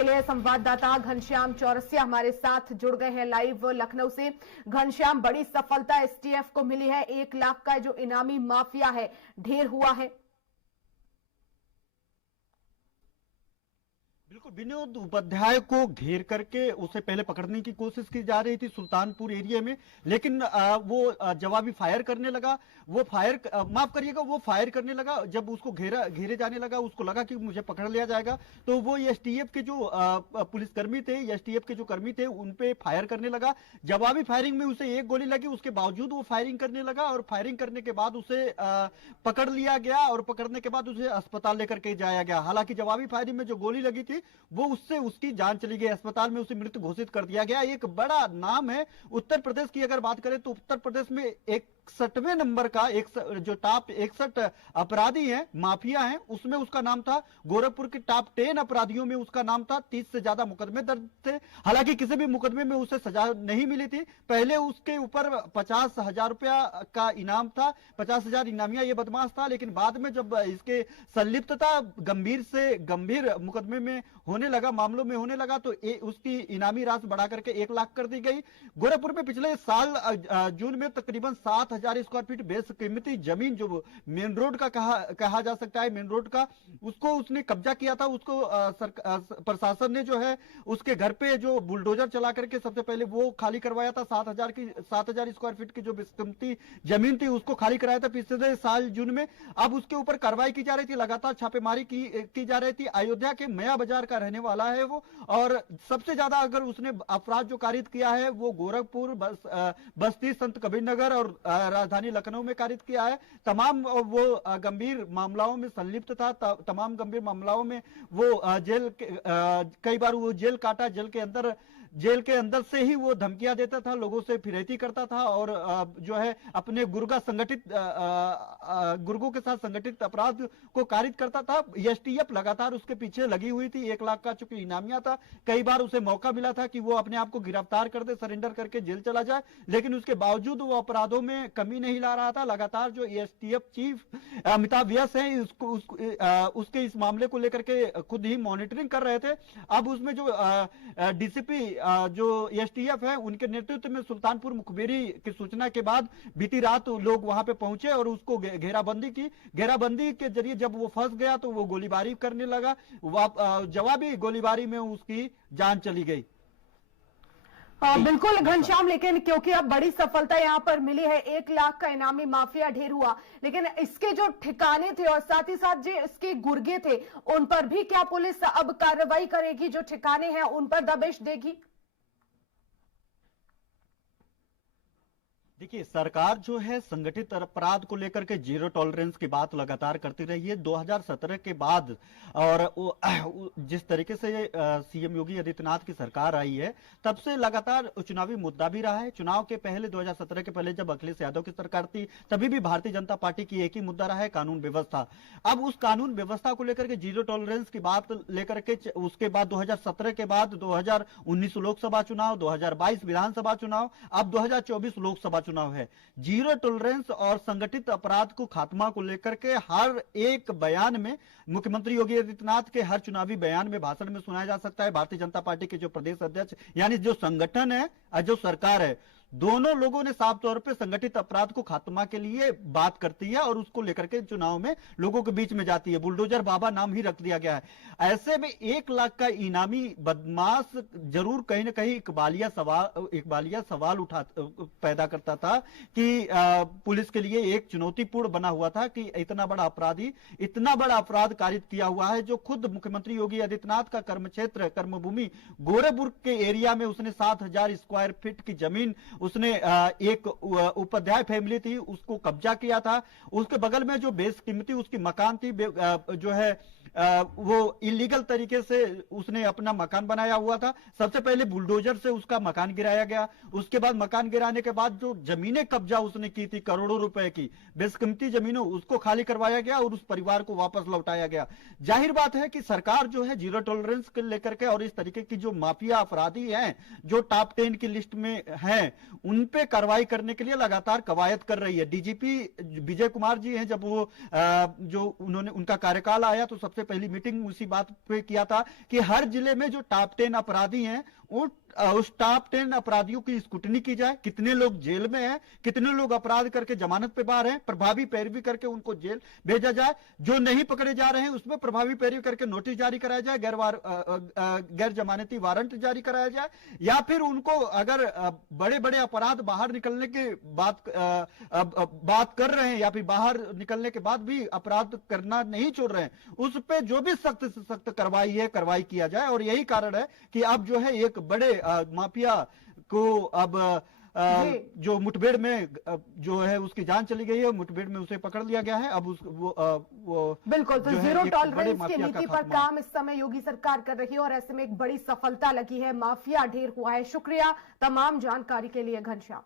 के लिए संवाददाता घनश्याम चौरसिया हमारे साथ जुड़ गए हैं लाइव लखनऊ से। घनश्याम, बड़ी सफलता एसटीएफ को मिली है, 1 लाख का जो इनामी माफिया है ढेर हुआ है। बिल्कुल, विनोद उपाध्याय को घेर करके उसे पहले पकड़ने की कोशिश की जा रही थी सुल्तानपुर एरिया में, लेकिन वो जवाबी फायर करने लगा। वो फायर करने लगा। जब उसको घेरे जाने लगा, उसको लगा कि मुझे पकड़ लिया जाएगा, तो वो एसटीएफ के जो पुलिसकर्मी थे, एसटीएफ के जो कर्मी थे, उन पे फायर करने लगा। जवाबी फायरिंग में उसे एक गोली लगी, उसके बावजूद वो फायरिंग करने लगा और फायरिंग करने के बाद उसे पकड़ लिया गया और पकड़ने के बाद उसे अस्पताल लेकर के जाया गया। हालांकि जवाबी फायरिंग में जो गोली लगी थी वो उससे उसकी जान चली गई, अस्पताल में उसे मृत घोषित कर दिया गया। एक बड़ा नाम है उत्तर प्रदेश की। अगर बात करें तो उत्तर प्रदेश में 61वें नंबर का जो टॉप 61 अपराधी हैं, माफिया हैं, उसमें उसका नाम था। गोरखपुर के टॉप 10 अपराधियों में उसका नाम था। 30 से ज्यादा मुकदमे दर्ज थे। हालांकि किसी भी मुकदमे में उसे सजा नहीं मिली थी। पहले उसके ऊपर 50,000 रुपया का इनाम था, 50,000 इनामिया ये बदमाश था। लेकिन बाद में जब इसके संलिप्तता गंभीर से गंभीर मुकदमे में होने लगा, मामलों में होने लगा, तो उसकी इनामी राशि बढ़ा करके 1 लाख कर दी गई। गोरखपुर में पिछले साल जून में तकरीबन 7,000 स्क्वायर फीट बेशकीमती जमीन, जो मेन रोड का कहा जा सकता है, मेन रोड का, उसको उसने कब्जा किया था। उसको प्रशासन ने जो है उसके घर पे जो बुलडोजर चला करके सबसे पहले वो खाली करवाया था। 7,000 स्क्वायर फीट की जो बेशकीमती जमीन थी उसको खाली कराया था पिछले साल जून में। अब उसके ऊपर कार्रवाई की जा रही थी, लगातार छापेमारी की जा रही थी। अयोध्या के मया बाजार का रहने वाला है वो, और सबसे ज्यादा अगर उसने अपराध जो कारित किया है वो गोरखपुर, बस्ती, संत कबीरनगर और राजधानी लखनऊ में कारित किया है। तमाम वो गंभीर मामलाओं में संलिप्त था। तमाम गंभीर मामलाओं में वो कई बार वो जेल काटा। जेल के अंदर से ही वो धमकियां देता था, लोगों से फिरैती करता था और जो है अपने गुर्गों के साथ संगठित अपराध को कारित करता था। एसटीएफ लगातार उसके पीछे लगी हुई थी। 1 लाख का चूंकि इनामिया था, कई बार उसे मौका मिला था कि वो अपने आप को गिरफ्तार कर दे, सरेंडर करके जेल चला जाए, लेकिन उसके बावजूद वो अपराधों में कमी नहीं ला रहा था। लगातार जो एसटीएफ चीफ अमिताभ व्यास है, उसके इस मामले को लेकर के खुद ही मॉनिटरिंग कर रहे थे। अब उसमें जो डीसीपी जो एसटीएफ है, उनके नेतृत्व में सुल्तानपुर मुखबिरी की सूचना के बाद बीती रात लोग वहां पे पहुंचे और उसको घेराबंदी की। घेराबंदी के जरिए जब वो फंस गया तो वो गोलीबारी करने लगा। जवाबी गोलीबारी में उसकी जान चली गई। बिल्कुल घनश्याम, लेकिन क्योंकि अब बड़ी सफलता यहां पर मिली है, 1 लाख का इनामी माफिया ढेर हुआ, लेकिन इसके जो ठिकाने थे और साथ ही साथ जो इसके गुर्गे थे, उन पर भी क्या पुलिस अब कार्रवाई करेगी? जो ठिकाने हैं उन पर दबिश देगी? देखिए, सरकार जो है संगठित अपराध को लेकर के जीरो टॉलरेंस की बात लगातार करती रही है। 2017 के बाद और जिस तरीके से सीएम योगी आदित्यनाथ की सरकार आई है, तब से लगातार चुनावी मुद्दा भी रहा है। चुनाव के पहले 2017 के पहले जब अखिलेश यादव की सरकार थी, तभी भी भारतीय जनता पार्टी की एक ही मुद्दा रहा है, कानून व्यवस्था। अब उस कानून व्यवस्था को लेकर के जीरो टॉलरेंस की बात लेकर के उसके बाद 2017 के बाद 2019 लोकसभा चुनाव, 2022 विधानसभा चुनाव, अब 2024 लोकसभा चुनाव है। जीरो टॉलरेंस और संगठित अपराध को खात्मा को लेकर के हर एक बयान में, मुख्यमंत्री योगी आदित्यनाथ के हर चुनावी बयान में, भाषण में सुनाया जा सकता है। भारतीय जनता पार्टी के जो प्रदेश अध्यक्ष यानी जो संगठन है और जो सरकार है, दोनों लोगों ने साफ तौर पे संगठित अपराध को खात्मा के लिए बात करती है और उसको लेकर के चुनाव में लोगों के बीच में जाती है। बुलडोजर बाबा नाम ही रख दिया गया है। ऐसे में 1 लाख का इनामी बदमाश जरूर कहीं ना कहीं इकबालिया सवाल पैदा करता था कि पुलिस के लिए एक चुनौतीपूर्ण बना हुआ था कि इतना बड़ा अपराधी इतना बड़ा अपराध कारित किया हुआ है, जो खुद मुख्यमंत्री योगी आदित्यनाथ का कर्मक्षेत्र, कर्मभूमि गोरखपुर के एरिया में उसने 7,000 स्क्वायर फीट की जमीन, उसने एक उपाध्याय फैमिली थी, उसको कब्जा किया था। उसके बगल में जो बेशकीमती उसकी मकान थी, जो है वो इलीगल तरीके से उसने अपना मकान बनाया हुआ था। सबसे पहले बुलडोजर से उसका मकान गिराया गया। उसके बाद मकान गिराने के बाद जो जमीनें कब्जा उसने की थी, करोड़ों रुपए की बेशकीमती जमीनों, उसको खाली करवाया गया और उस परिवार को वापस लौटाया गया। जाहिर बात है कि सरकार जो है जीरो टॉलरेंस को लेकर के और इस तरीके की जो माफिया अपराधी हैं, जो टॉप 10 की लिस्ट में हैं, उन पे कार्रवाई करने के लिए लगातार कवायद कर रही है। डीजीपी विजय कुमार जी हैं, जब वो जो उन्होंने उनका कार्यकाल आया तो सबसे सबसे पहली मीटिंग उसी बात पे किया था कि हर जिले में जो टॉप 10 अपराधी हैं उस टॉप 10 अपराधियों की स्क्रूटनी की जाए, कितने लोग जेल में हैं, कितने लोग अपराध करके जमानत पे बाहर हैं, प्रभावी पैरवी करके उनको जेल भेजा जाए, जो नहीं पकड़े जा रहे हैं उसमें प्रभावी पैरवी करके नोटिस जारी कराया जाए, गैर जमानती वारंट जारी कराया जाए, या फिर उनको अगर बड़े बड़े अपराध बाहर निकलने के बात कर रहे हैं या फिर बाहर निकलने के बाद भी अपराध करना नहीं छोड़ रहे हैं, उस पे जो भी सख्त से सख्त कार्रवाई किया जाए। और यही कारण है कि अब जो है एक बड़े माफिया को अब जो मुठभेड़ में जो है उसकी जान चली गई है, मुठभेड़ में उसे पकड़ लिया गया है। अब वो बिल्कुल, तो जो है जीरो एक टॉलरेंस बड़े की माफिया का नीति पर खात्मा। काम इस समय योगी सरकार कर रही है और ऐसे में एक बड़ी सफलता लगी है, माफिया ढेर हुआ है। शुक्रिया तमाम जानकारी के लिए घनश्याम।